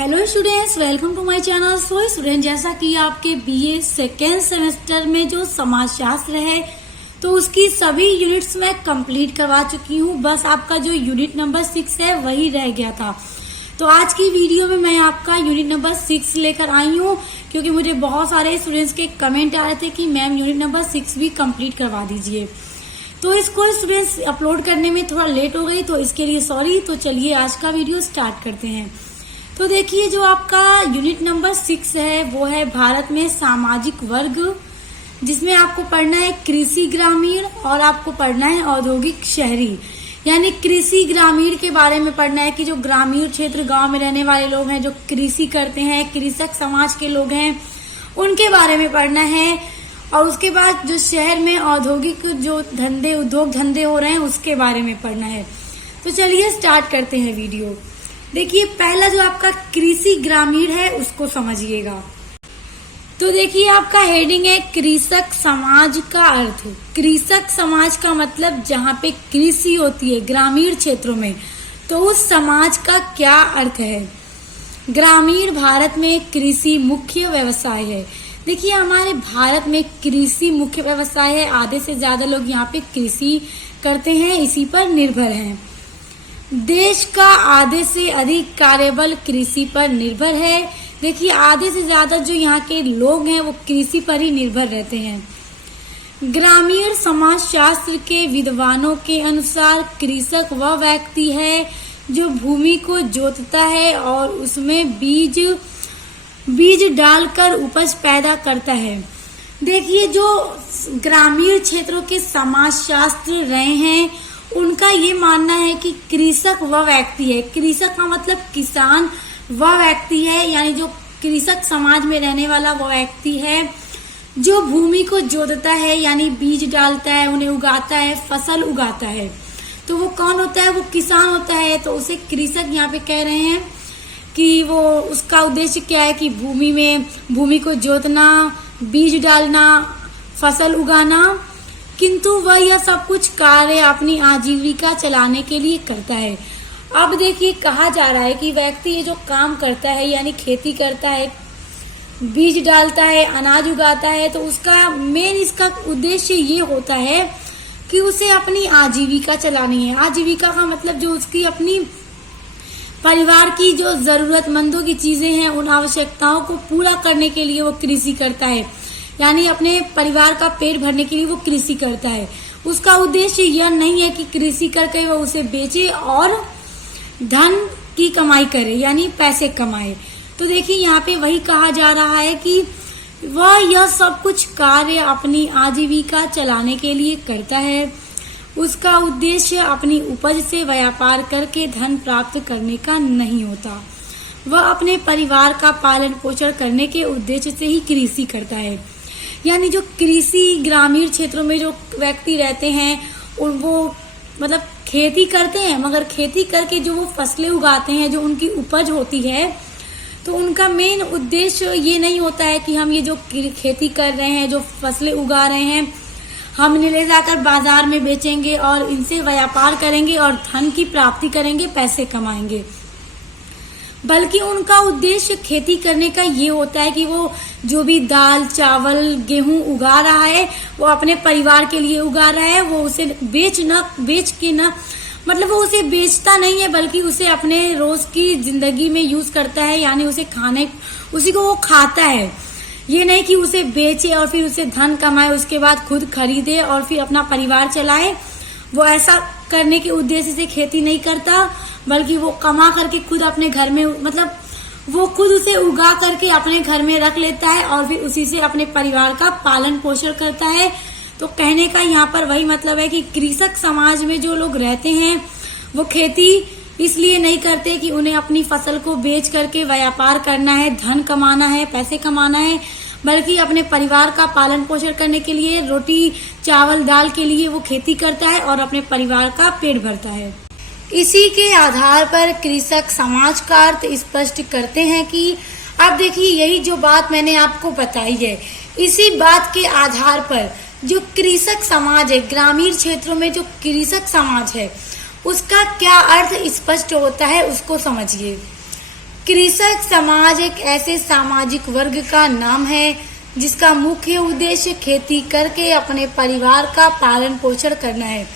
Hello students, welcome to my channel. So student, जैसा कि आपके बीए सेकेंड सेमेस्टर में जो समाजशास्त्र है तो उसकी सभी यूनिट्स मैं कंप्लीट करवा चुकी हूँ। बस आपका जो यूनिट नंबर 6 है वही रह गया था। तो आज की वीडियो में मैं आपका यूनिट नंबर 6 लेकर आई हूँ, क्योंकि मुझे बहुत सारे स्टूडेंट्स के कमेंट आ रहे थे कि मैम यूनिट नंबर 6 भी कंप्लीट करवा दीजिए। तो इसको स्टूडेंट्स अपलोड करने में थोड़ा लेट हो गई, तो इसके लिए सॉरी। तो चलिए आज का वीडियो स्टार्ट करते हैं। तो देखिए, जो आपका यूनिट नंबर 6 है वो है भारत में सामाजिक वर्ग, जिसमें आपको पढ़ना है कृषि ग्रामीण और आपको पढ़ना है औद्योगिक शहरी। यानी कृषि ग्रामीण के बारे में पढ़ना है कि जो ग्रामीण क्षेत्र गांव में रहने वाले लोग हैं, जो कृषि करते हैं, कृषक समाज के लोग हैं, उनके बारे में पढ़ना है। और उसके बाद जो शहर में औद्योगिक जो उद्योग धंधे हो रहे हैं उसके बारे में पढ़ना है। तो चलिए स्टार्ट करते हैं वीडियो। देखिए, पहला जो आपका कृषि ग्रामीण है उसको समझिएगा। तो देखिए, आपका हेडिंग है कृषक समाज का अर्थ। कृषक समाज का मतलब जहाँ पे कृषि होती है ग्रामीण क्षेत्रों में, तो उस समाज का क्या अर्थ है। ग्रामीण भारत में कृषि मुख्य व्यवसाय है। देखिए, हमारे भारत में कृषि मुख्य व्यवसाय है। आधे से ज्यादा लोग यहाँ पे कृषि करते हैं, इसी पर निर्भर हैं। देश का आधे से अधिक कार्यबल कृषि पर निर्भर है। देखिए, आधे से ज्यादा जो यहाँ के लोग हैं वो कृषि पर ही निर्भर रहते हैं। ग्रामीण समाजशास्त्र के विद्वानों के अनुसार कृषक वह व्यक्ति है जो भूमि को जोतता है और उसमें बीज डालकर उपज पैदा करता है। देखिए, जो ग्रामीण क्षेत्रों के समाजशास्त्र रहे हैं उनका ये मानना है कि कृषक वह व्यक्ति है। कृषक का मतलब किसान वह व्यक्ति है, यानी जो कृषक समाज में रहने वाला वह व्यक्ति है जो भूमि को जोतता है, यानी बीज डालता है, उन्हें उगाता है, फसल उगाता है। तो वो कौन होता है? वो किसान होता है। तो उसे कृषक यहाँ पे कह रहे हैं कि वो उसका उद्देश्य क्या है कि भूमि को जोतना, बीज डालना, फसल उगाना, किंतु वह यह सब कुछ कार्य अपनी आजीविका चलाने के लिए करता है। अब देखिए, कहा जा रहा है कि व्यक्ति ये जो काम करता है, यानी खेती करता है, बीज डालता है, अनाज उगाता है, तो इसका उद्देश्य ये होता है कि उसे अपनी आजीविका चलानी है। आजीविका का मतलब जो उसकी अपनी परिवार की जो जरूरतमंदों की चीजें हैं, उन आवश्यकताओं को पूरा करने के लिए वो कृषि करता है। यानी अपने परिवार का पेट भरने के लिए वो कृषि करता है। उसका उद्देश्य यह नहीं है कि कृषि करके वो उसे बेचे और धन की कमाई करे, यानी पैसे कमाए। तो देखिए, यहाँ पे वही कहा जा रहा है कि वह यह सब कुछ कार्य अपनी आजीविका चलाने के लिए करता है। उसका उद्देश्य अपनी उपज से व्यापार करके धन प्राप्त करने का नहीं होता। वह अपने परिवार का पालन पोषण करने के उद्देश्य से ही कृषि करता है। यानी जो कृषि ग्रामीण क्षेत्रों में जो व्यक्ति रहते हैं वो मतलब खेती करते हैं, मगर खेती करके जो वो फसलें उगाते हैं, जो उनकी उपज होती है, तो उनका मेन उद्देश्य ये नहीं होता है कि हम ये जो खेती कर रहे हैं, जो फसलें उगा रहे हैं, हम इन्हें ले जाकर बाजार में बेचेंगे और इनसे व्यापार करेंगे और धन की प्राप्ति करेंगे, पैसे कमाएंगे। बल्कि उनका उद्देश्य खेती करने का ये होता है कि वो जो भी दाल, चावल, गेहूं उगा रहा है वो अपने परिवार के लिए उगा रहा है। वो उसे मतलब वो उसे बेचता नहीं है, बल्कि उसे अपने रोज की जिंदगी में यूज करता है, यानी उसी को वो खाता है। ये नहीं कि उसे बेचे और फिर उसे धन कमाए, उसके बाद खुद खरीदे और फिर अपना परिवार चलाए। वो ऐसा करने के उद्देश्य से खेती नहीं करता, बल्कि वो कमा करके खुद अपने घर में मतलब वो खुद उसे उगा करके अपने घर में रख लेता है और फिर उसी से अपने परिवार का पालन पोषण करता है। तो कहने का यहाँ पर वही मतलब है कि कृषक समाज में जो लोग रहते हैं वो खेती इसलिए नहीं करते कि उन्हें अपनी फसल को बेच करके व्यापार करना है, धन कमाना है, पैसे कमाना है, बल्कि अपने परिवार का पालन पोषण करने के लिए, रोटी चावल दाल के लिए वो खेती करता है और अपने परिवार का पेट भरता है। इसी के आधार पर कृषक समाज का अर्थ स्पष्ट करते हैं कि अब देखिए, यही जो बात मैंने आपको बताई है, इसी बात के आधार पर जो कृषक समाज है, ग्रामीण क्षेत्रों में जो कृषक समाज है, उसका क्या अर्थ स्पष्ट होता है उसको समझिए। कृषक समाज एक ऐसे सामाजिक वर्ग का नाम है जिसका मुख्य उद्देश्य खेती करके अपने परिवार का पालन पोषण करना है।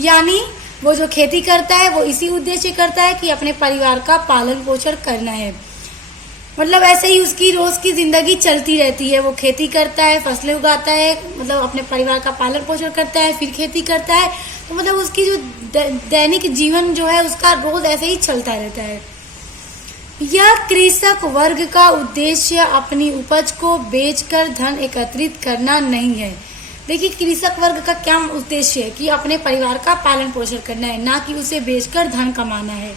यानी वो जो खेती करता है वो इसी उद्देश्य करता है कि अपने परिवार का पालन पोषण करना है। मतलब ऐसे ही उसकी रोज की जिंदगी चलती रहती है। वो खेती करता है, फसलें उगाता है, मतलब अपने परिवार का पालन पोषण करता है, फिर खेती करता है। तो मतलब उसकी जो दैनिक जीवन जो है उसका रोज ऐसे ही चलता रहता है। यह कृषक वर्ग का उद्देश्य अपनी उपज को बेचकर धन एकत्रित करना नहीं है। देखिए, कृषक वर्ग का क्या उद्देश्य है कि अपने परिवार का पालन पोषण करना है, ना कि उसे बेचकर धन कमाना है।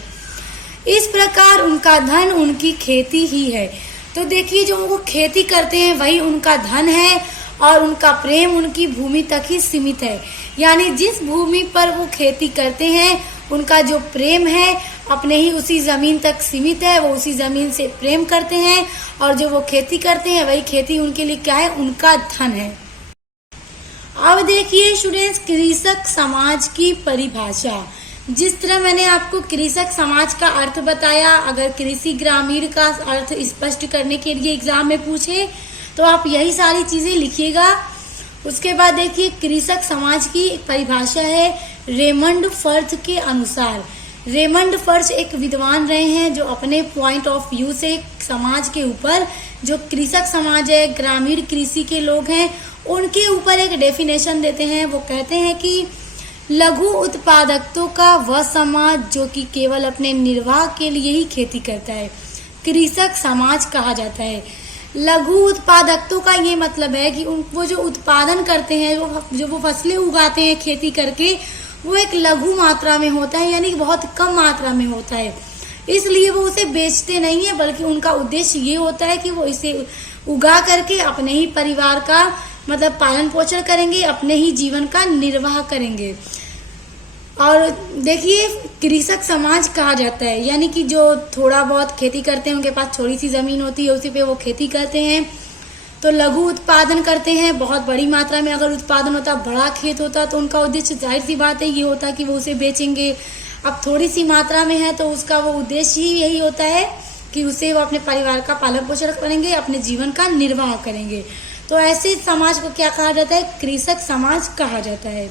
इस प्रकार उनका धन उनकी खेती ही है। तो देखिए, जो वो खेती करते हैं वही उनका धन है और उनका प्रेम उनकी भूमि तक ही सीमित है। यानी जिस भूमि पर वो खेती करते हैं उनका जो प्रेम है अपने ही उसी जमीन तक सीमित है। वो उसी जमीन से प्रेम करते हैं और जो वो खेती करते हैं वही खेती उनके लिए क्या है, उनका धन है। अब देखिए स्टूडेंट्स, कृषक समाज की परिभाषा। जिस तरह मैंने आपको कृषक समाज का अर्थ बताया, अगर कृषि ग्रामीण का अर्थ स्पष्ट करने के लिए एग्जाम में पूछे तो आप यही सारी चीजें लिखिएगा। उसके बाद देखिए, कृषक समाज की परिभाषा है रेमंड फर्ज के अनुसार। रेमंड फर्ज एक विद्वान रहे हैं जो अपने पॉइंट ऑफ व्यू से समाज के ऊपर, जो कृषक समाज है, ग्रामीण कृषि के लोग हैं, उनके ऊपर एक डेफिनेशन देते हैं। वो कहते हैं कि लघु उत्पादकों का वह समाज जो कि केवल अपने निर्वाह के लिए ही खेती करता है, कृषक समाज कहा जाता है। लघु उत्पादकों का ये मतलब है कि वो जो उत्पादन करते हैं, जो वो फसलें उगाते हैं खेती करके, वो एक लघु मात्रा में होता है, यानी बहुत कम मात्रा में होता है। इसलिए वो उसे बेचते नहीं है, बल्कि उनका उद्देश्य ये होता है कि वो इसे उगा करके अपने ही परिवार का मतलब पालन पोषण करेंगे, अपने ही जीवन का निर्वाह करेंगे। और देखिए, कृषक समाज कहा जाता है यानी कि जो थोड़ा बहुत खेती करते हैं, उनके पास थोड़ी सी जमीन होती है, उसी पे वो खेती करते हैं। तो लघु उत्पादन करते हैं, बहुत बड़ी मात्रा में अगर उत्पादन होता, बड़ा खेत होता, तो उनका उद्देश्य जाहिर सी बात है ये होता कि वो उसे बेचेंगे। अब थोड़ी सी मात्रा में है तो उसका वो उद्देश्य ही यही होता है कि उसे वो अपने परिवार का पालन पोषण करेंगे, अपने जीवन का निर्वाह करेंगे। तो ऐसे समाज को क्या कहा जाता है, कृषक समाज कहा जाता है।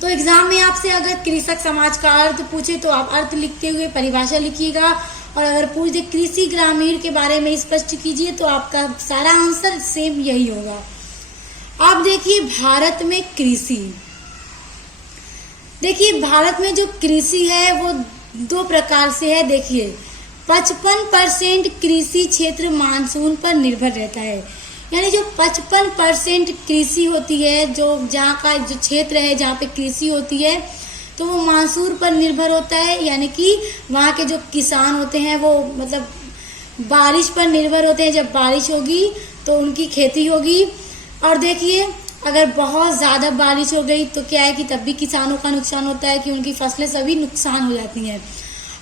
तो एग्जाम में आपसे अगर कृषक समाज का अर्थ पूछे तो आप अर्थ लिखते हुए परिभाषा लिखिएगा, और अगर पूछ दे कृषि ग्रामीण के बारे में स्पष्ट कीजिए तो आपका सारा आंसर सेम यही होगा। आप देखिए, भारत में कृषि, देखिए भारत में जो कृषि है वो दो प्रकार से है। देखिए, 55% कृषि क्षेत्र मानसून पर निर्भर रहता है। यानी जो 55% कृषि होती है, जो जहाँ का जो क्षेत्र है जहाँ पे कृषि होती है, तो वो मानसून पर निर्भर होता है। यानी कि वहाँ के जो किसान होते हैं वो मतलब बारिश पर निर्भर होते हैं। जब बारिश होगी तो उनकी खेती होगी। और देखिए, अगर बहुत ज़्यादा बारिश हो गई तो क्या है कि तब भी किसानों का नुकसान होता है कि उनकी फसलें सभी नुकसान हो जाती हैं।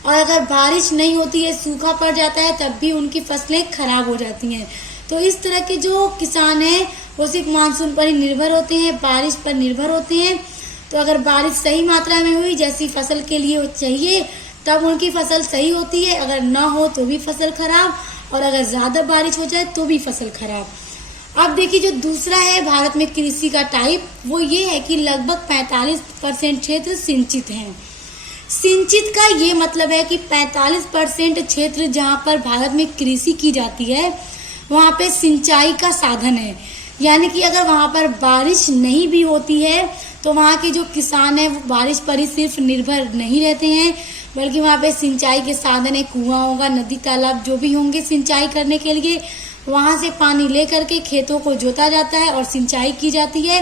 और अगर बारिश नहीं होती है, सूखा पड़ जाता है, तब भी उनकी फसलें खराब हो जाती हैं। तो इस तरह के जो किसान हैं वो सिर्फ मानसून पर ही निर्भर होते हैं, बारिश पर निर्भर होते हैं। तो अगर बारिश सही मात्रा में हुई, जैसी फसल के लिए चाहिए, तब उनकी फसल सही होती है। अगर ना हो तो भी फसल खराब, और अगर ज़्यादा बारिश हो जाए तो भी फसल खराब। अब देखिए, जो दूसरा है भारत में कृषि का टाइप, वो ये है कि लगभग 45% क्षेत्र सिंचित हैं। सिंचित का ये मतलब है कि 45% क्षेत्र जहाँ पर भारत में कृषि की जाती है वहाँ पे सिंचाई का साधन है। यानी कि अगर वहाँ पर बारिश नहीं भी होती है तो वहाँ के जो किसान हैं वो बारिश पर ही सिर्फ निर्भर नहीं रहते हैं, बल्कि वहाँ पे सिंचाई के साधन है, कुआं होगा, नदी तालाब जो भी होंगे सिंचाई करने के लिए, वहाँ से पानी ले करके खेतों को जोता जाता है और सिंचाई की जाती है,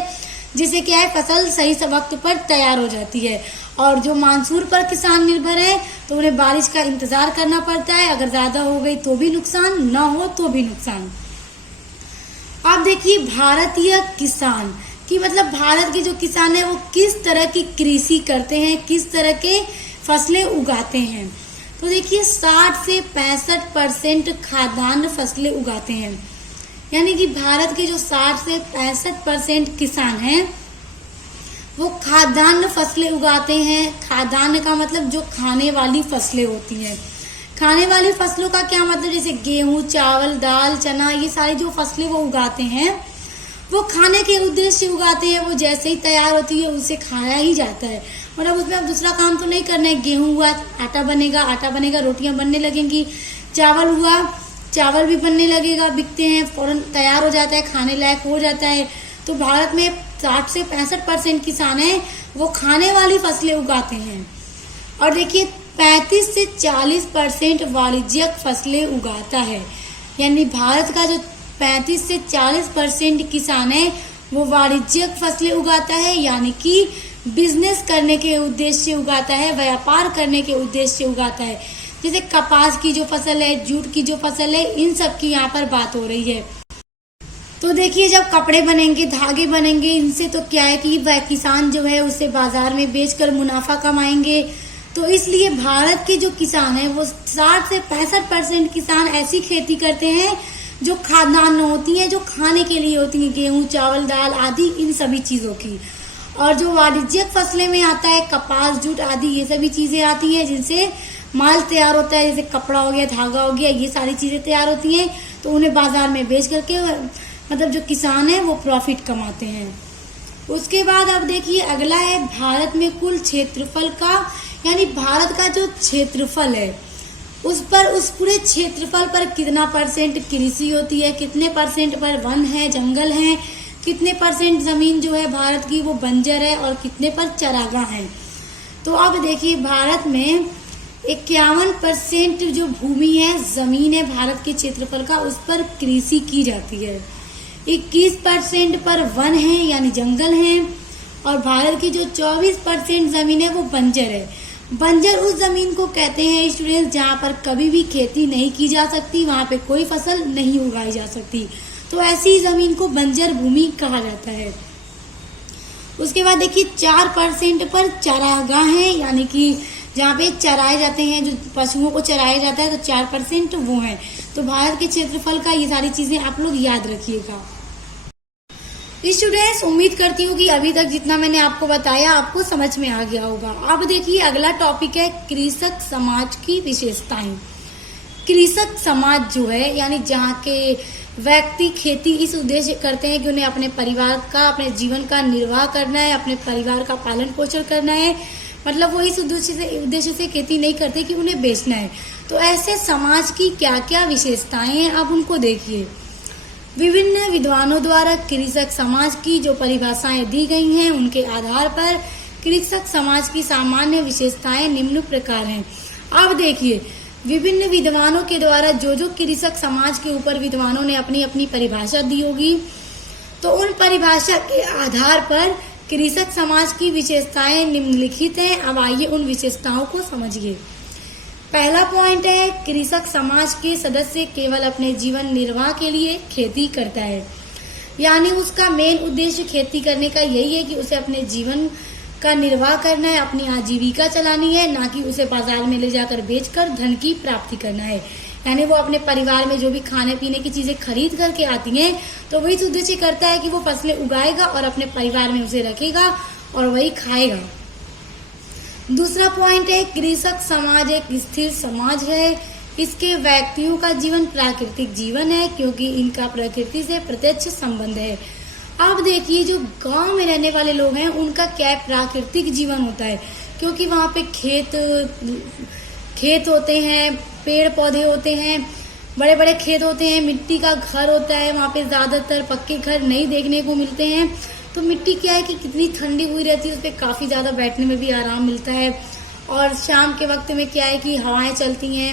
जिससे क्या है फसल सही वक्त पर तैयार हो जाती है। और जो मानसून पर किसान निर्भर है तो उन्हें बारिश का इंतजार करना पड़ता है। अगर ज्यादा हो गई तो भी नुकसान, ना हो तो भी नुकसान। अब देखिए, भारतीय किसान की मतलब भारत के जो किसान है वो किस तरह की कृषि करते हैं, किस तरह के फसलें उगाते हैं। तो देखिए, 60 से 65% खाद्यान्न फसलें उगाते हैं। यानी कि भारत के जो 60 से 65% किसान हैं वो खाद्यान्न फसलें उगाते हैं। खाद्यान्न का मतलब जो खाने वाली फसलें होती हैं। खाने वाली फसलों का क्या मतलब, जैसे गेहूं, चावल, दाल, चना, ये सारी जो फसलें वो उगाते हैं वो खाने के उद्देश्य से उगाते हैं। वो जैसे ही तैयार होती है उसे खाया ही जाता है, मतलब उसमें अब दूसरा काम तो नहीं करना है। गेहूं हुआ, आटा बनेगा, रोटियां बनने लगेंगी। चावल हुआ, चावल भी बनने लगेगा, बिकते हैं, फौरन तैयार हो जाता है, खाने लायक हो जाता है। तो भारत में 60 से 65% किसान हैं वो खाने वाली फसलें उगाते हैं। और देखिए 35 से 40% वाणिज्यिक फसलें उगाता है। यानी भारत का जो 35 से 40% किसान है वो वाणिज्यिक फसलें उगाता है, यानी कि बिजनेस करने के उद्देश्य से उगाता है, व्यापार करने के उद्देश्य से उगाता है। जैसे कपास की जो फसल है, जूट की जो फसल है, इन सब की यहाँ पर बात हो रही है। तो देखिए जब कपड़े बनेंगे, धागे बनेंगे, इनसे तो क्या है कि वह किसान जो है उसे बाजार में बेचकर मुनाफा कमाएंगे। तो इसलिए भारत के जो किसान है वो 60 से 65% किसान ऐसी खेती करते हैं जो खाद्यान्न होती है, जो खाने के लिए होती है, गेहूं, चावल, दाल आदि, इन सभी चीजों की। और जो वाणिज्यिक फसलें में आता है कपास, जूट आदि, ये सभी चीजें आती हैं जिनसे माल तैयार होता है, जैसे कपड़ा हो गया, धागा हो गया, ये सारी चीजें तैयार होती हैं। तो उन्हें बाजार में बेच करके मतलब जो किसान है वो प्रॉफिट कमाते हैं। उसके बाद अब देखिए अगला है भारत में कुल क्षेत्रफल का, यानी भारत का जो क्षेत्रफल है उस पूरे क्षेत्रफल पर कितना परसेंट कृषि होती है, कितने परसेंट पर वन है, जंगल है, कितने परसेंट जमीन जो है भारत की वो बंजर है और कितने पर चरागाह है। तो अब देखिए भारत में 51% जो भूमि है, जमीन है भारत के क्षेत्रफल का, उस पर कृषि की जाती है। 21% पर वन है यानी जंगल है, और भारत की जो 24% जमीन है वो बंजर है। बंजर उस जमीन को कहते हैं स्टूडेंट्स जहाँ पर कभी भी खेती नहीं की जा सकती, वहां पे कोई फसल नहीं उगाई जा सकती, तो ऐसी जमीन को बंजर भूमि कहा जाता है। उसके बाद देखिए 4% पर चरागाह है, यानी कि जहाँ पे चराए जाते हैं, जो पशुओं को चराया जाता है, तो 4% वो है। तो भारत के क्षेत्रफल का ये सारी चीजें आप लोग याद रखिएगा। स्टूडेंट्स उम्मीद करती हूँ कि अभी तक जितना मैंने आपको बताया आपको समझ में आ गया होगा। अब देखिए अगला टॉपिक है कृषक समाज की विशेषताएं। कृषक समाज जो है यानी जहाँ के व्यक्ति खेती इस उद्देश्य करते हैं कि उन्हें अपने परिवार का, अपने जीवन का निर्वाह करना है, अपने परिवार का पालन पोषण करना है, मतलब वो इस उद्देश्य से खेती नहीं करते कि उन्हें बेचना है। तो ऐसे समाज की क्या क्या विशेषताएं हैं अब उनको देखिए। विभिन्न विद्वानों द्वारा कृषक समाज की जो परिभाषाएं दी गई हैं उनके आधार पर कृषक समाज की सामान्य विशेषताएं निम्न प्रकार हैं। अब देखिए विभिन्न विद्वानों के द्वारा जो कृषक समाज के ऊपर विद्वानों ने अपनी अपनी परिभाषा दी होगी, तो उन परिभाषा के आधार पर कृषक समाज की विशेषताएं निम्नलिखित हैं। अब आइए उन विशेषताओं को समझिए। पहला पॉइंट है कृषक समाज के सदस्य केवल अपने जीवन निर्वाह के लिए खेती करता है, यानी उसका मेन उद्देश्य खेती करने का यही है कि उसे अपने जीवन का निर्वाह करना है, अपनी आजीविका चलानी है, ना कि उसे बाजार में ले जाकर बेचकर धन की प्राप्ति करना है। यानी वो अपने परिवार में जो भी खाने पीने की चीजें खरीद करके आती हैं तो वही उद्देश्य करता है कि वो फसलें उगाएगा और अपने परिवार में उसे रखेगा और वही खाएगा। दूसरा पॉइंट है कृषक समाज एक स्थिर समाज है। इसके व्यक्तियों का जीवन प्राकृतिक जीवन है क्योंकि इनका प्रकृति से प्रत्यक्ष संबंध है। अब देखिए जो गांव में रहने वाले लोग हैं उनका क्या प्राकृतिक जीवन होता है, क्योंकि वहां पे खेत होते हैं, पेड़ पौधे होते हैं, बड़े बड़े खेत होते हैं, मिट्टी का घर होता है, वहां पे ज्यादातर पक्के घर नहीं देखने को मिलते हैं। तो मिट्टी क्या है कि कितनी ठंडी हुई रहती है, उस पर काफी ज्यादा बैठने में भी आराम मिलता है। और शाम के वक्त में क्या है कि हवाएं चलती हैं,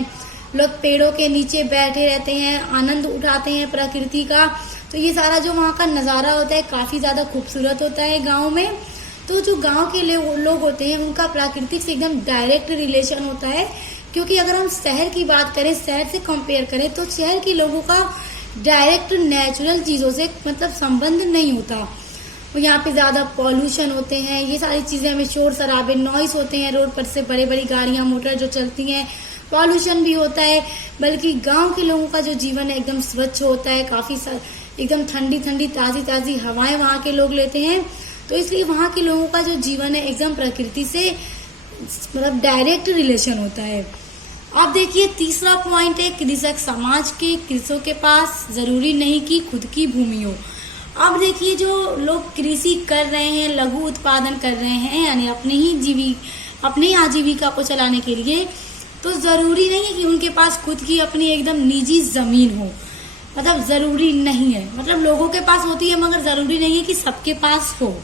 लोग पेड़ों के नीचे बैठे रहते हैं, आनंद उठाते हैं प्रकृति का। तो ये सारा जो वहाँ का नज़ारा होता है काफी ज्यादा खूबसूरत होता है गाँव में। तो जो गाँव के लोग होते हैं उनका प्राकृतिक से एकदम डायरेक्ट रिलेशन होता है, क्योंकि अगर हम शहर की बात करें, शहर से कंपेयर करें, तो शहर के लोगों का डायरेक्ट नेचुरल चीजों से मतलब संबंध नहीं होता। यहाँ पे ज्यादा पॉल्यूशन होते हैं, ये सारी चीजें हमें शोर शराबे, नॉइस होते हैं, रोड पर से बड़े बड़ी गाड़ियां मोटर जो चलती हैं, पॉल्यूशन भी होता है। बल्कि गांव के लोगों का जो जीवन है एकदम स्वच्छ होता है, काफी एकदम ठंडी ठंडी ताजी ताजी हवाएं वहाँ के लोग लेते हैं। तो इसलिए वहाँ के लोगों का जो जीवन है एकदम प्रकृति से मतलब डायरेक्ट रिलेशन होता है। अब देखिए तीसरा पॉइंट है कृषक समाज के कृषकों के पास जरूरी नहीं कि खुद की भूमि हो। अब देखिए जो लोग कृषि कर रहे हैं, लघु उत्पादन कर रहे हैं, यानी अपनी आजीविका को चलाने के लिए, तो जरूरी नहीं है कि उनके पास खुद की अपनी एकदम निजी जमीन हो। मतलब जरूरी नहीं है, मतलब लोगों के पास होती है मगर जरूरी नहीं है कि सबके पास हो।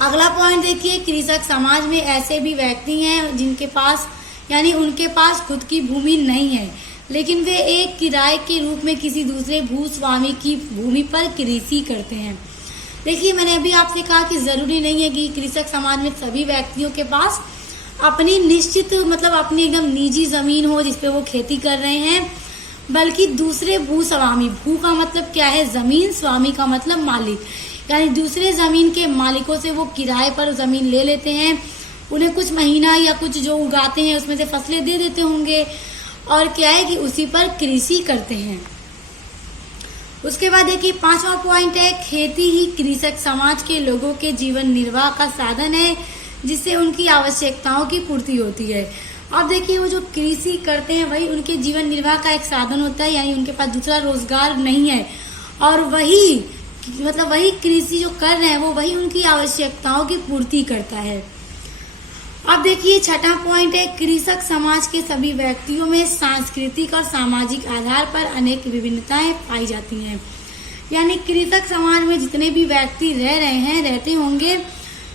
अगला पॉइंट देखिए कृषक समाज में ऐसे भी व्यक्ति हैं जिनके पास यानी उनके पास खुद की भूमि नहीं है, लेकिन वे एक किराए के रूप में किसी दूसरे भूस्वामी की भूमि पर कृषि करते हैं। देखिए मैंने अभी आपसे कहा कि जरूरी नहीं है कि कृषक समाज में सभी व्यक्तियों के पास अपनी निश्चित मतलब अपनी एकदम निजी जमीन हो जिसपे वो खेती कर रहे हैं, बल्कि दूसरे भूस्वामी, भू का मतलब क्या है जमीन, स्वामी का मतलब मालिक, यानी दूसरे जमीन के मालिकों से वो किराए पर जमीन ले लेते हैं। उन्हें कुछ महीना या कुछ जो उगाते हैं उसमें से फसलें दे देते होंगे और क्या है कि उसी पर कृषि करते हैं। उसके बाद देखिए पांचवा पॉइंट है खेती ही कृषक समाज के लोगों के जीवन निर्वाह का साधन है जिससे उनकी आवश्यकताओं की पूर्ति होती है। अब देखिए वो जो कृषि करते हैं वही उनके जीवन निर्वाह का एक साधन होता है, यानी उनके पास दूसरा रोजगार नहीं है और वही कृषि जो कर रहे हैं वो वही उनकी आवश्यकताओं की पूर्ति करता है। अब देखिए छठा पॉइंट है कृषक समाज के सभी व्यक्तियों में सांस्कृतिक और सामाजिक आधार पर अनेक विभिन्नताएं पाई जाती हैं। यानी कृषक समाज में जितने भी व्यक्ति रहते होंगे,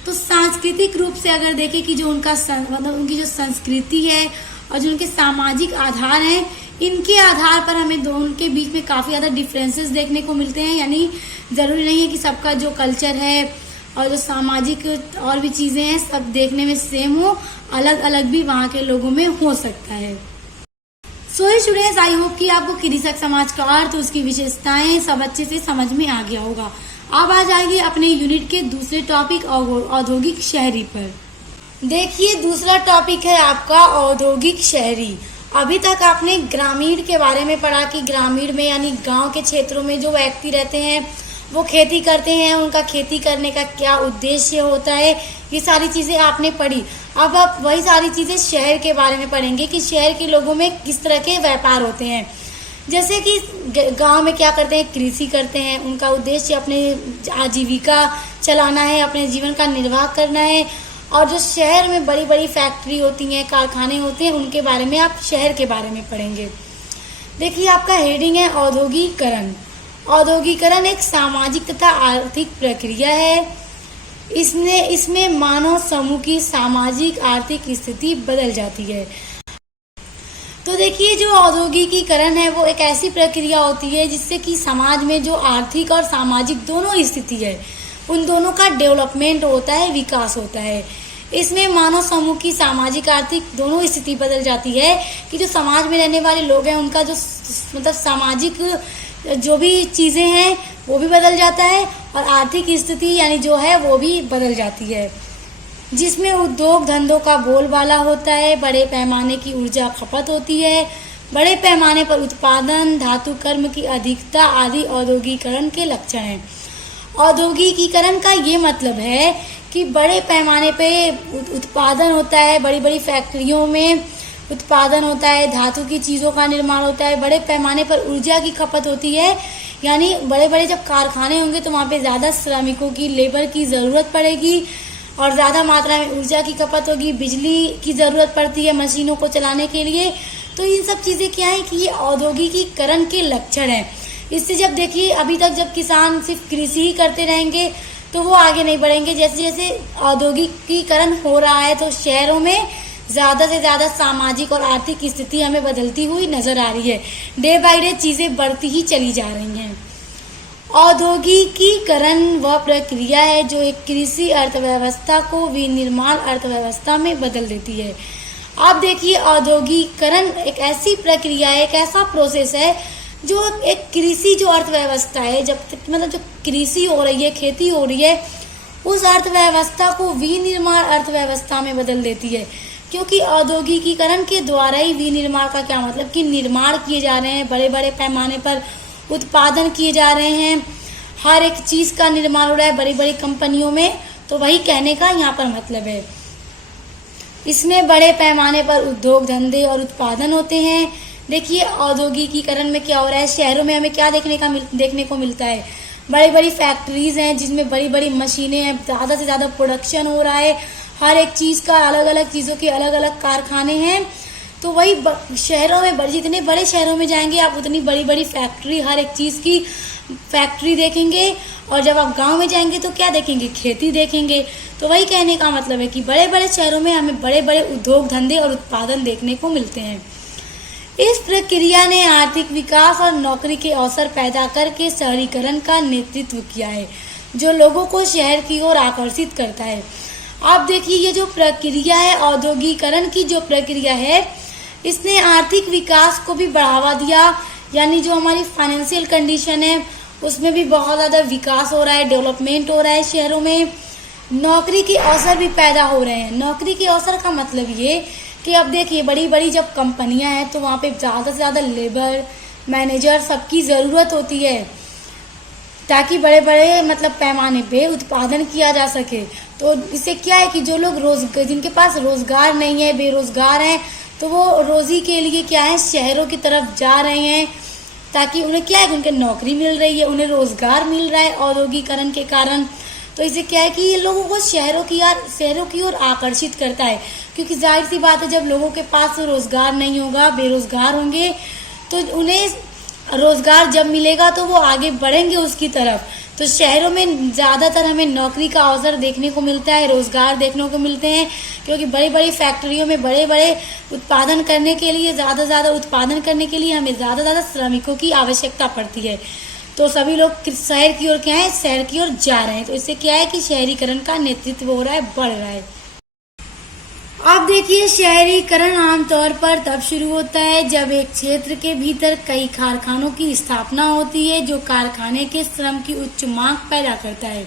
तो सांस्कृतिक रूप से अगर देखें कि जो उनका मतलब उनकी जो संस्कृति है और जो उनके सामाजिक आधार हैं, इनके आधार पर हमें दोनों के बीच में काफी ज्यादा डिफरेंसेस देखने को मिलते हैं। यानी जरूरी नहीं है कि सबका जो कल्चर है और जो सामाजिक और भी चीजें हैं सब देखने में सेम हो, अलग अलग भी वहाँ के लोगों में हो सकता है। सो स्टूडेंट्स, आई होप कि आपको कृषक समाज का अर्थ, उसकी विशेषताएं सब अच्छे से समझ में आ गया होगा। अब आ जाएंगे अपने यूनिट के दूसरे टॉपिक औद्योगिक शहरी पर। देखिए दूसरा टॉपिक है आपका औद्योगिक शहरी। अभी तक आपने ग्रामीण के बारे में पढ़ा कि ग्रामीण में यानी गांव के क्षेत्रों में जो व्यक्ति रहते हैं वो खेती करते हैं, उनका खेती करने का क्या उद्देश्य होता है, ये सारी चीजें आपने पढ़ी। अब आप वही सारी चीजें शहर के बारे में पढ़ेंगे कि शहर के लोगों में किस तरह के व्यापार होते हैं। जैसे कि गांव में क्या करते हैं, कृषि करते हैं, उनका उद्देश्य अपने आजीविका चलाना है, अपने जीवन का निर्वाह करना है। और जो शहर में बड़ी बड़ी फैक्ट्री होती हैं, कारखाने होते हैं, उनके बारे में आप शहर के बारे में पढ़ेंगे। देखिए आपका हेडिंग है औद्योगिकरण। औद्योगिकरण एक सामाजिक तथा आर्थिक प्रक्रिया है। इसमें मानव समूह की सामाजिक आर्थिक स्थिति बदल जाती है। तो देखिए जो औद्योगिकीकरण है वो एक ऐसी प्रक्रिया होती है जिससे कि समाज में जो आर्थिक और सामाजिक दोनों स्थिति है उन दोनों का डेवलपमेंट होता है, विकास होता है। इसमें मानव समूह की सामाजिक आर्थिक दोनों स्थिति बदल जाती है कि जो समाज में रहने वाले लोग हैं उनका जो मतलब सामाजिक जो भी चीजें हैं वो भी बदल जाता है और आर्थिक स्थिति यानी जो है वो भी बदल जाती है, जिसमें उद्योग धंधों का बोलबाला होता है, बड़े पैमाने की ऊर्जा खपत होती है, बड़े पैमाने पर उत्पादन, धातु कर्म की अधिकता आदि औद्योगिकरण के लक्षण हैं। औद्योगिकीकरण का ये मतलब है कि बड़े पैमाने पे उत्पादन होता है, बड़ी बड़ी फैक्ट्रियों में उत्पादन होता है, धातु की चीज़ों का निर्माण होता है, बड़े पैमाने पर ऊर्जा की खपत होती है। यानी बड़े बड़े जब कारखाने होंगे तो वहाँ पे ज़्यादा श्रमिकों की, लेबर की ज़रूरत पड़ेगी और ज़्यादा मात्रा में ऊर्जा की खपत होगी, बिजली की ज़रूरत पड़ती है मशीनों को चलाने के लिए। तो इन सब चीज़ें क्या है कि ये औद्योगिकीकरण के लक्षण हैं। इससे जब देखिए अभी तक जब किसान सिर्फ कृषि ही करते रहेंगे तो वो आगे नहीं बढ़ेंगे। जैसे जैसे औद्योगिकीकरण हो रहा है तो शहरों में ज़्यादा से ज़्यादा सामाजिक और आर्थिक स्थिति हमें बदलती हुई नजर आ रही है। डे बाय डे चीज़ें बढ़ती ही चली जा रही हैं। औद्योगिकीकरण वह प्रक्रिया है जो एक कृषि अर्थव्यवस्था को विनिर्माण अर्थव्यवस्था में बदल देती है। आप देखिए औद्योगिकीकरण एक ऐसी प्रक्रिया है, एक ऐसा प्रोसेस है जो एक कृषि जो अर्थव्यवस्था है, जब तक मतलब जो कृषि हो रही है, खेती हो रही है, उस अर्थव्यवस्था को विनिर्माण अर्थव्यवस्था में बदल देती है। क्योंकि औद्योगिकीकरण के द्वारा ही विनिर्माण का क्या मतलब कि निर्माण किए जा रहे हैं, बड़े बड़े पैमाने पर उत्पादन किए जा रहे हैं, हर एक चीज का निर्माण हो रहा है बड़ी बड़ी कंपनियों में। तो वही कहने का यहाँ पर मतलब है। इसमें बड़े पैमाने पर उद्योग धंधे और उत्पादन होते हैं। देखिए औद्योगिकीकरण में क्या हो रहा है, शहरों में हमें क्या देखने को मिलता है, बड़ी बड़ी फैक्ट्रीज हैं जिसमें बड़ी बड़ी मशीनें हैं, ज़्यादा से ज़्यादा प्रोडक्शन हो रहा है, हर एक चीज़ का अलग अलग चीज़ों के अलग अलग कारखाने हैं। तो वही शहरों में जितने बड़े शहरों में जाएंगे आप उतनी बड़ी बड़ी फैक्ट्री, हर एक चीज़ की फैक्ट्री देखेंगे। और जब आप गांव में जाएंगे तो क्या देखेंगे, खेती देखेंगे। तो वही कहने का मतलब है कि बड़े बड़े शहरों में हमें बड़े बड़े उद्योग धंधे और उत्पादन देखने को मिलते हैं। इस प्रक्रिया ने आर्थिक विकास और नौकरी के अवसर पैदा करके शहरीकरण का नेतृत्व किया है, जो लोगों को शहर की ओर आकर्षित करता है। आप देखिए ये जो प्रक्रिया है, औद्योगिकरण की जो प्रक्रिया है, इसने आर्थिक विकास को भी बढ़ावा दिया। यानी जो हमारी फाइनेंशियल कंडीशन है उसमें भी बहुत ज़्यादा विकास हो रहा है, डेवलपमेंट हो रहा है। शहरों में नौकरी के अवसर भी पैदा हो रहे हैं। नौकरी के अवसर का मतलब ये कि अब देखिए बड़ी बड़ी जब कंपनियां हैं तो वहाँ पे ज़्यादा से ज़्यादा लेबर, मैनेजर सबकी ज़रूरत होती है, ताकि बड़े बड़े मतलब पैमाने पे उत्पादन किया जा सके। तो इससे क्या है कि जो लोग जिनके पास रोजगार नहीं है, बेरोजगार हैं, तो वो रोजी के लिए क्या है, शहरों की तरफ जा रहे हैं, ताकि उन्हें क्या है कि उनके नौकरी मिल रही है, उन्हें रोजगार मिल रहा है औद्योगिकरण के कारण। तो इससे क्या है कि ये लोगों को शहरों की ओर आकर्षित करता है, क्योंकि जाहिर सी बात है जब लोगों के पास रोजगार नहीं होगा, बेरोजगार होंगे, तो उन्हें रोजगार जब मिलेगा तो वो आगे बढ़ेंगे उसकी तरफ। तो शहरों में ज़्यादातर हमें नौकरी का अवसर देखने को मिलता है, रोजगार देखने को मिलते हैं, क्योंकि बड़ी बड़ी फैक्ट्रियों में बड़े बड़े उत्पादन करने के लिए, ज़्यादा से ज़्यादा उत्पादन करने के लिए हमें ज़्यादा से ज़्यादा श्रमिकों की आवश्यकता पड़ती है। तो सभी लोग शहर की ओर क्या है, शहर की ओर जा रहे हैं। तो इससे क्या है कि शहरीकरण का नेतृत्व हो रहा है, बढ़ रहा है। अब देखिए शहरीकरण आमतौर पर तब शुरू होता है जब एक क्षेत्र के भीतर कई कारखानों की स्थापना होती है, जो कारखाने के श्रम की उच्च मांग पैदा करता है।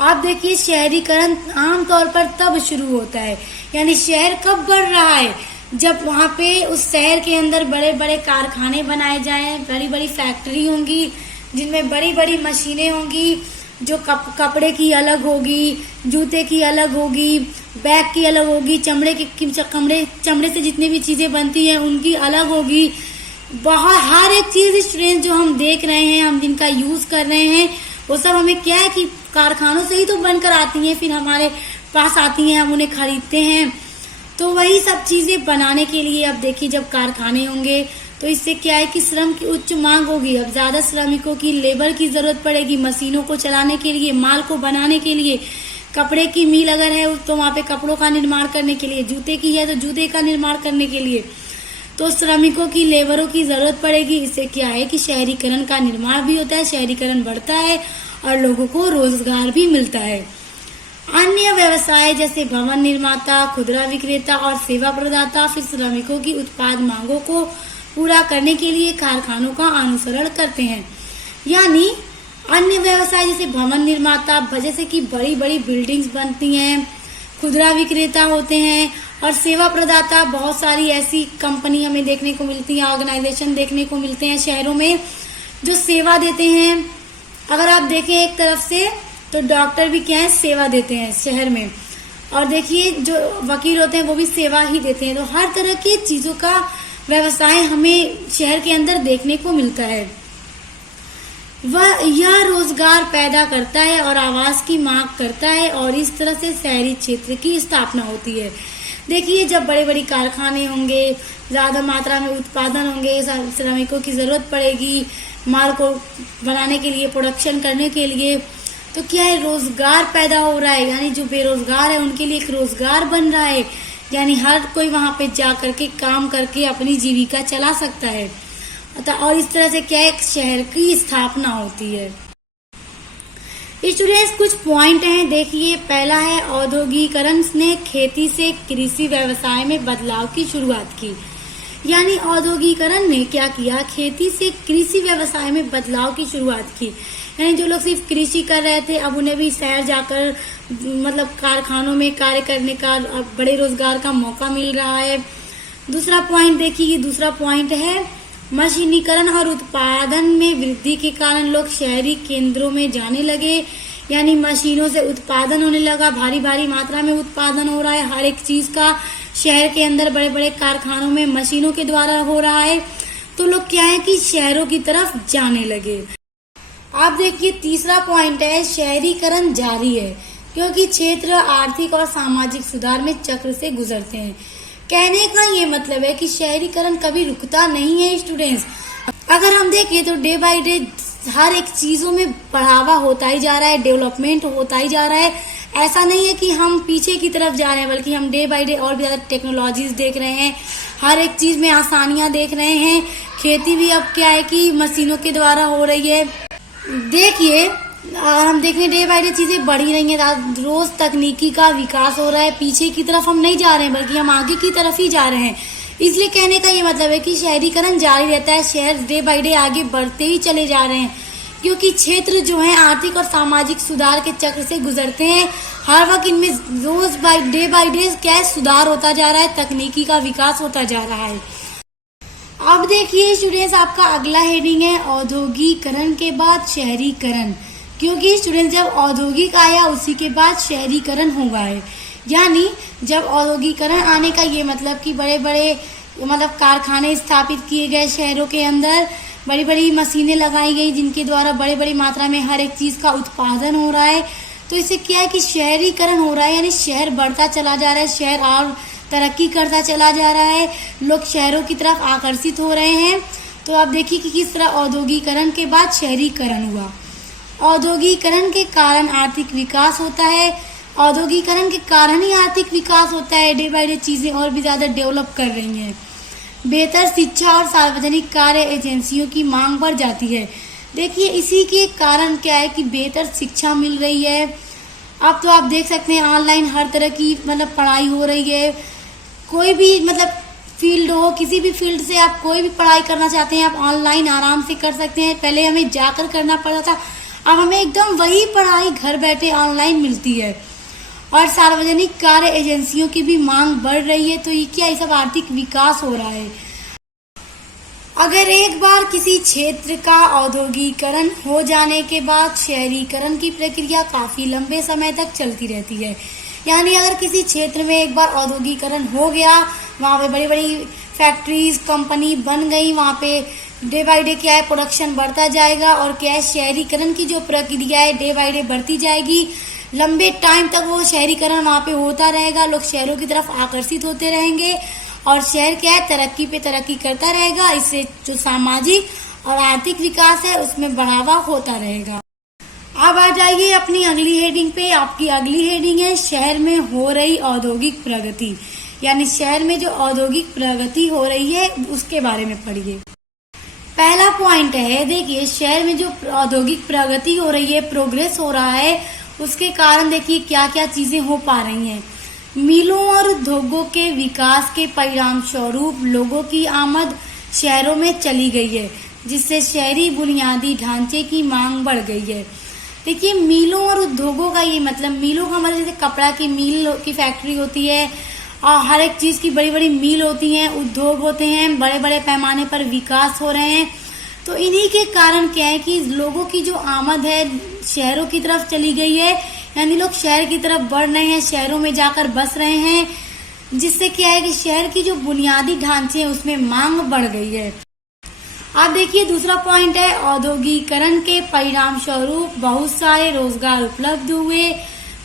आप देखिए शहरीकरण आमतौर पर तब शुरू होता है, यानी शहर कब बढ़ रहा है, जब वहाँ पे उस शहर के अंदर बड़े बड़े कारखाने बनाए जाएं, बड़ी बड़ी फैक्ट्री होंगी जिनमें बड़ी बड़ी मशीनें होंगी, जो कपड़े की अलग होगी, जूते की अलग होगी, बैग की अलग होगी, चमड़े से जितनी भी चीजें बनती हैं उनकी अलग होगी। बहुत हर एक चीज स्टूडेंट जो हम देख रहे हैं, हम जिनका यूज कर रहे हैं, वो सब हमें क्या है कि कारखानों से ही तो बनकर आती हैं, फिर हमारे पास आती हैं, हम उन्हें खरीदते हैं। तो वही सब चीजें बनाने के लिए अब देखिए जब कारखाने होंगे तो इससे क्या है कि श्रम की उच्च मांग होगी। अब ज्यादा श्रमिकों की, लेबर की जरूरत पड़ेगी मशीनों को चलाने के लिए, माल को बनाने के लिए। कपड़े की मिल अगर है तो वहाँ पे कपड़ों का निर्माण करने के लिए, जूते की है तो जूते का निर्माण करने के लिए तो श्रमिकों की, लेबरों की जरूरत पड़ेगी। इससे क्या है कि शहरीकरण का निर्माण भी होता है, शहरीकरण बढ़ता है और लोगों को रोजगार भी मिलता है। अन्य व्यवसाय जैसे भवन निर्माता, खुदरा विक्रेता और सेवा प्रदाता फिर श्रमिकों की उत्पाद मांगों को पूरा करने के लिए कारखानों का अनुसरण करते हैं। यानी अन्य व्यवसाय जैसे भवन निर्माता, जैसे कि बड़ी बड़ी बिल्डिंग्स बनती हैं, खुदरा विक्रेता होते हैं, और सेवा प्रदाता बहुत सारी ऐसी कंपनी हमें देखने को मिलती है, ऑर्गेनाइजेशन देखने को मिलते हैं शहरों में जो सेवा देते हैं। अगर आप देखें एक तरफ से तो डॉक्टर भी क्या है, सेवा देते हैं शहर में, और देखिए जो वकील होते हैं वो भी सेवा ही देते हैं। तो हर तरह की चीजों का व्यवसाय हमें शहर के अंदर देखने को मिलता है। यह रोजगार पैदा करता है और आवास की मांग करता है, और इस तरह से शहरी क्षेत्र की स्थापना होती है। देखिए जब बड़े बड़े कारखाने होंगे, ज्यादा मात्रा में उत्पादन होंगे, श्रमिकों की जरूरत पड़ेगी माल को बनाने के लिए, प्रोडक्शन करने के लिए, तो क्या है, रोजगार पैदा हो रहा है। यानी जो बेरोजगार है उनके लिए एक रोजगार बन रहा है, यानी हर कोई वहां पे जा करके काम करके अपनी जीविका चला सकता है। और इस तरह से क्या एक शहर की स्थापना होती है। स्टूडेंट्स कुछ पॉइंट हैं, देखिए पहला है औद्योगिकरण ने खेती से कृषि व्यवसाय में बदलाव की शुरुआत की। यानी औद्योगिकरण ने क्या किया, खेती से कृषि व्यवसाय में बदलाव की शुरुआत की। यानी जो लोग सिर्फ कृषि कर रहे थे अब उन्हें भी शहर जाकर मतलब कारखानों में कार्य करने का, बड़े रोजगार का मौका मिल रहा है। दूसरा पॉइंट देखिए, दूसरा पॉइंट है मशीनीकरण और उत्पादन में वृद्धि के कारण लोग शहरी केंद्रों में जाने लगे। यानी मशीनों से उत्पादन होने लगा, भारी भारी मात्रा में उत्पादन हो रहा है हर एक चीज का। शहर के अंदर बड़े बड़े कारखानों में मशीनों के द्वारा हो रहा है, तो लोग क्या है कि शहरों की तरफ जाने लगे। आप देखिए तीसरा पॉइंट है, शहरीकरण जारी है क्योंकि क्षेत्र आर्थिक और सामाजिक सुधार में चक्र से गुजरते हैं। कहने का ये मतलब है कि शहरीकरण कभी रुकता नहीं है स्टूडेंट्स। अगर हम देखें तो डे बाय डे हर एक चीजों में बढ़ावा होता ही जा रहा है, डेवलपमेंट होता ही जा रहा है। ऐसा नहीं है कि हम पीछे की तरफ जा रहे हैं, बल्कि हम डे बाय डे और भी ज्यादा टेक्नोलॉजीज देख रहे हैं, हर एक चीज में आसानियां देख रहे हैं। खेती भी अब क्या है कि मशीनों के द्वारा हो रही है। देखिए हम देखें डे बाय डे चीजें बढ़ ही रही हैं, रोज तकनीकी का विकास हो रहा है। पीछे की तरफ हम नहीं जा रहे हैं, बल्कि हम आगे की तरफ ही जा रहे हैं। इसलिए कहने का ये मतलब है कि शहरीकरण जारी रहता है, शहर डे बाय डे आगे बढ़ते ही चले जा रहे हैं क्योंकि क्षेत्र जो है आर्थिक और सामाजिक सुधार के चक्र से गुजरते हैं। हर वक्त इनमें रोज बाय डे क्या है सुधार होता जा रहा है, तकनीकी का विकास होता जा रहा है। अब देखिए स्टूडेंट्स आपका अगला हेडिंग है औद्योगिकरण के बाद शहरीकरण, क्योंकि स्टूडेंट जब औद्योगिक आया उसी के बाद शहरीकरण हुआ है। यानी जब औद्योगिकरण आने का ये मतलब कि बड़े बड़े कारखाने स्थापित किए गए शहरों के अंदर, बड़ी बड़ी मशीनें लगाई गई जिनके द्वारा बड़े बड़ी मात्रा में हर एक चीज का उत्पादन हो रहा है। तो इससे क्या है कि शहरीकरण हो रहा है, यानी शहर बढ़ता चला जा रहा है, शहर और तरक्की करता चला जा रहा है, लोग शहरों की तरफ आकर्षित हो रहे हैं। तो आप देखिए कि किस तरह औद्योगिकरण के बाद शहरीकरण हुआ। औद्योगिकरण के कारण आर्थिक विकास होता है, औद्योगिकरण के कारण ही आर्थिक विकास होता है। डे बाय डे चीजें और भी ज्यादा डेवलप कर रही हैं। बेहतर शिक्षा और सार्वजनिक कार्य एजेंसियों की मांग बढ़ जाती है। देखिए इसी के कारण क्या है कि बेहतर शिक्षा मिल रही है। अब तो आप देख सकते हैं ऑनलाइन हर तरह की पढ़ाई हो रही है। कोई भी फील्ड हो, किसी भी फील्ड से आप कोई भी पढ़ाई करना चाहते हैं आप ऑनलाइन आराम से कर सकते हैं। पहले हमें जाकर करना पड़ता था, अब हमें एकदम वही पढ़ाई घर बैठे ऑनलाइन मिलती है। और सार्वजनिक कार्य एजेंसियों की भी मांग बढ़ रही है। तो ये क्या, ये सब आर्थिक विकास हो रहा है। अगर एक बार किसी क्षेत्र का औद्योगिकरण हो जाने के बाद शहरीकरण की प्रक्रिया काफी लंबे समय तक चलती रहती है। यानी अगर किसी क्षेत्र में एक बार औद्योगिकरण हो गया, वहाँ पे बड़ी बड़ी फैक्ट्रीज कंपनी बन गई, वहाँ पे डे बाय डे क्या है प्रोडक्शन बढ़ता जाएगा और क्या है शहरीकरण की जो प्रक्रिया है डे बाय डे बढ़ती जाएगी। लंबे टाइम तक वो शहरीकरण वहाँ पे होता रहेगा, लोग शहरों की तरफ आकर्षित होते रहेंगे और शहर क्या है तरक्की पे तरक्की करता रहेगा। इससे जो सामाजिक और आर्थिक विकास है उसमें बढ़ावा होता रहेगा। अब आ जाइए अपनी अगली हेडिंग पे। आपकी अगली हेडिंग है शहर में हो रही औद्योगिक प्रगति, यानी शहर में जो औद्योगिक प्रगति हो रही है उसके बारे में पढ़िए। पहला पॉइंट है, देखिए शहर में जो औद्योगिक प्रगति हो रही है, प्रोग्रेस हो रहा है, उसके कारण देखिए क्या क्या चीजें हो पा रही हैं। मिलों और उद्योगों के विकास के परिणाम स्वरूप लोगों की आमद शहरों में चली गई है, जिससे शहरी बुनियादी ढांचे की मांग बढ़ गई है। देखिए मिलों और उद्योगों का ये मतलब, मिलों का मतलब जैसे कपड़ा की मिल की फैक्ट्री होती है और हर एक चीज की बड़ी बड़ी मिल होती हैं, उद्योग होते हैं, बड़े बड़े पैमाने पर विकास हो रहे हैं। तो इन्हीं के कारण क्या है कि लोगों की जो आमद है शहरों की तरफ चली गई है, यानी लोग शहर की तरफ बढ़ रहे हैं, शहरों में जाकर बस रहे हैं, जिससे क्या है कि शहर की जो बुनियादी ढांचे हैं उसमें मांग बढ़ गई है। आप देखिए दूसरा पॉइंट है, औद्योगिकरण के परिणाम स्वरूप बहुत सारे रोजगार उपलब्ध हुए,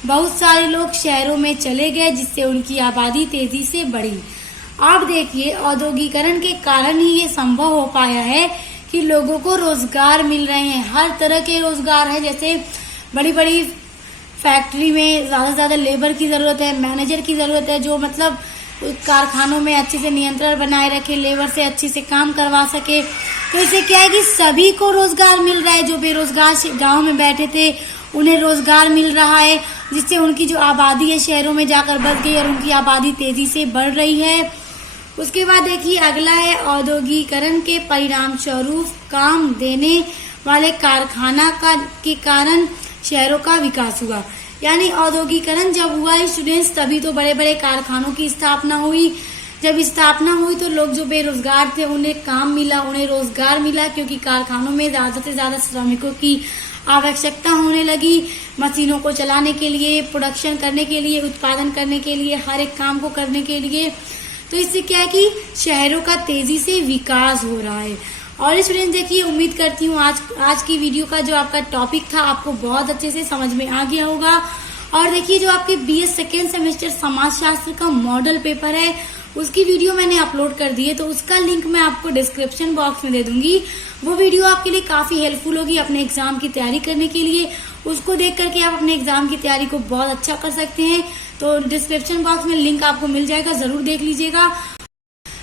बहुत सारे लोग शहरों में चले गए, जिससे उनकी आबादी तेजी से बढ़ी। आप देखिए औद्योगिकरण के कारण ही ये संभव हो पाया है कि लोगों को रोजगार मिल रहे हैं, हर तरह के रोजगार है। जैसे बड़ी बड़ी फैक्ट्री में ज्यादा से ज्यादा लेबर की जरूरत है, मैनेजर की जरूरत है, जो कारखानों में अच्छे से नियंत्रण बनाए रखे, लेबर से अच्छे से काम करवा सके। तो इससे क्या है कि सभी को रोजगार मिल रहा है, जो बेरोजगार गांव में बैठे थे उन्हें रोजगार मिल रहा है, जिससे उनकी जो आबादी है शहरों में जाकर बस गई और उनकी आबादी तेजी से बढ़ रही है। उसके बाद देखिए अगला है, औद्योगिकरण के परिणाम स्वरूप काम देने वाले कारखाना के कारण शहरों का विकास हुआ। यानी औद्योगिकरण जब हुआ है स्टूडेंट्स, तभी तो बड़े बड़े कारखानों की स्थापना हुई। जब स्थापना हुई तो लोग जो बेरोजगार थे उन्हें काम मिला, उन्हें रोजगार मिला, क्योंकि कारखानों में ज्यादा से ज्यादा श्रमिकों की आवश्यकता होने लगी मशीनों को चलाने के लिए, प्रोडक्शन करने के लिए, उत्पादन करने के लिए, हर एक काम को करने के लिए। तो इससे क्या है कि शहरों का तेजी से विकास हो रहा है। और स्टूडेंट देखिए, उम्मीद करती हूँ आज की वीडियो का जो आपका टॉपिक था आपको बहुत अच्छे से समझ में आ गया होगा। और देखिए, जो आपके बीए सेकेंड सेमेस्टर समाजशास्त्र का मॉडल पेपर है उसकी वीडियो मैंने अपलोड कर दी है, तो उसका लिंक मैं आपको डिस्क्रिप्शन बॉक्स में दे दूंगी। वो वीडियो आपके लिए काफी हेल्पफुल होगी अपने एग्जाम की तैयारी करने के लिए। उसको देख करके आप अपने एग्जाम की तैयारी को बहुत अच्छा कर सकते हैं। तो डिस्क्रिप्शन बॉक्स में लिंक आपको मिल जाएगा, जरूर देख लीजिएगा।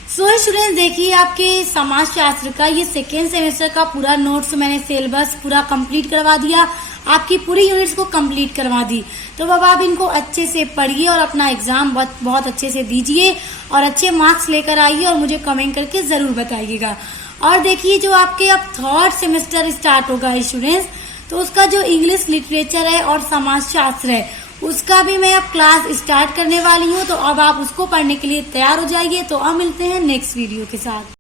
सो स्टूडेंट्स देखिए, आपके समाजशास्त्र का ये सेकेंड सेमेस्टर का पूरा नोट्स मैंने सिलेबस पूरा कंप्लीट करवा दिया, आपकी पूरी यूनिट्स को कंप्लीट करवा दी। तो अब आप इनको अच्छे से पढ़िए और अपना एग्जाम बहुत अच्छे से दीजिए और अच्छे मार्क्स लेकर आइए और मुझे कमेंट करके जरूर बताइएगा। और देखिए, जो आपके अब थर्ड सेमेस्टर स्टार्ट होगा स्टूडेंट्स, तो उसका जो इंग्लिश लिटरेचर है और समाजशास्त्र है उसका भी मैं अब क्लास स्टार्ट करने वाली हूँ। तो अब आप उसको पढ़ने के लिए तैयार हो जाइए। तो अब मिलते हैं नेक्स्ट वीडियो के साथ।